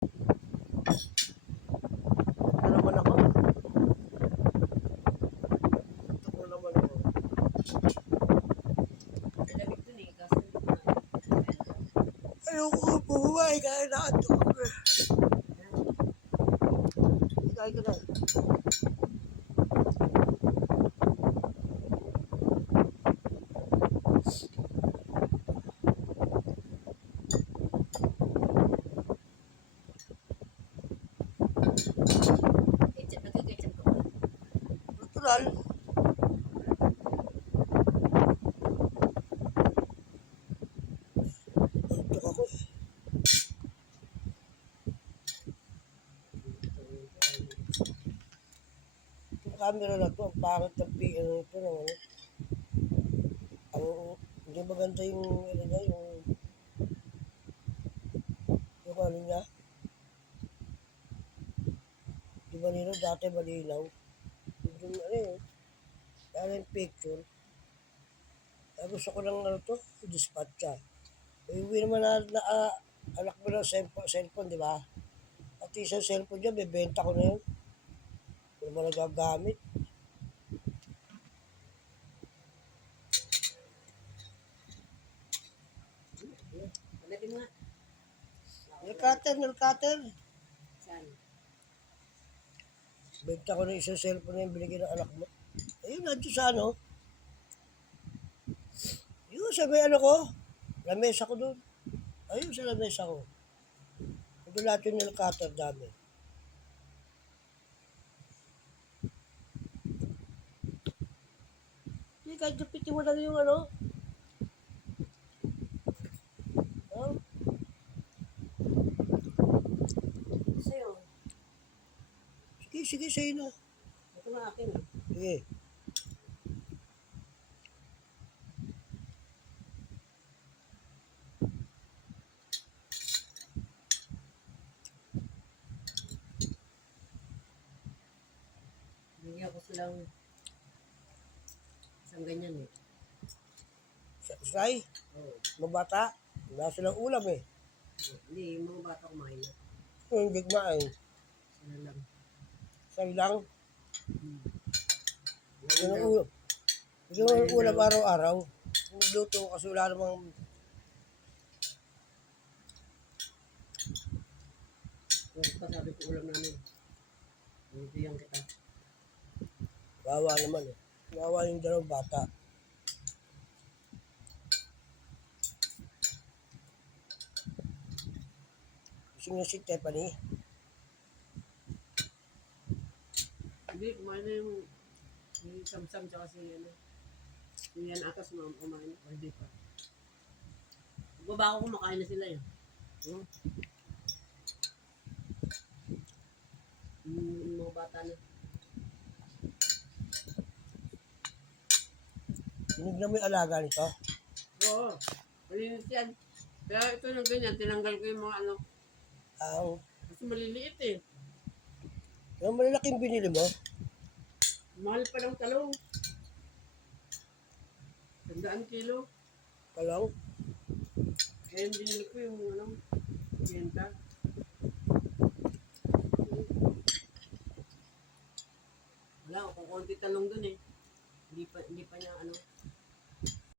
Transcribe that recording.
Ito naman ako. Ito naman ako. Malamig dun eh, kaso hindi ko na. Ayoko nga bumabay, kaya nakatok ako eh. Kaya ko na. Ketchup, nagka-ketchup ka ba? Natural. Antok ako eh. Yung camera na to, ang pangit ng ano ito ng ano. Hindi maganda yung ano niya, yung ano niya. Di ba nila dati malinaw? Yung ano yun, dahil yung picture. Kaya gusto ko ng ano to, i-dispatch siya. Uwi naman anak mo ng cellphone, di ba? At isang cellphone dyan, bebenta ko na yun. Hindi naman nagagamit. Ulitin mo nga. Nail cutter. Saan? Benta ko na isang cellphone na yung binigyan ng anak mo. Ayun, nandiyo sa ano. Yun, sa may ano ko. Lamesa ko doon. Ayun, sa lamesa ko. Ito lahat yung nail cutter dami. Hindi, kahit dupitin mo lang yung ano. Oh, Sa'yo. sige, sa'yo na. Ito na akin eh. Sige. Bigyan ko silang isang ganyan eh. Say, Oo. mabata. Wala silang ulam eh. Hindi, yung mga bata kumain na. Yung digma eh. Sila lang. Say lang. Yun ang Ngayon ulam. Yun ang ulam araw-araw. Nagluto kasi wala namang kung pasabi ko ulam namin. Bibigyan kita. wawa naman eh. Wawa yung dalawang bata. Kasi nga si Tiffany. Hindi, kumain na yung Sam-Sam tsaka si ano. Si Yan Akas kumain. O hindi pa. Baba ako kumakain na sila yun. Hmm? Yung mga bata na. Tinignan mo yung alaga nito. Oo. Malinis yan. Kaya ito ng ganyan, tinanggal ko yung mga ano. Ang Kasi maliliit eh. yung malalaking binili mo. Mahal pa ng talong. 100 kilo. Kalong. Kaya yung binili ko yung ano, benta. Wala, kung konti talong dun eh. Hindi pa niya ano.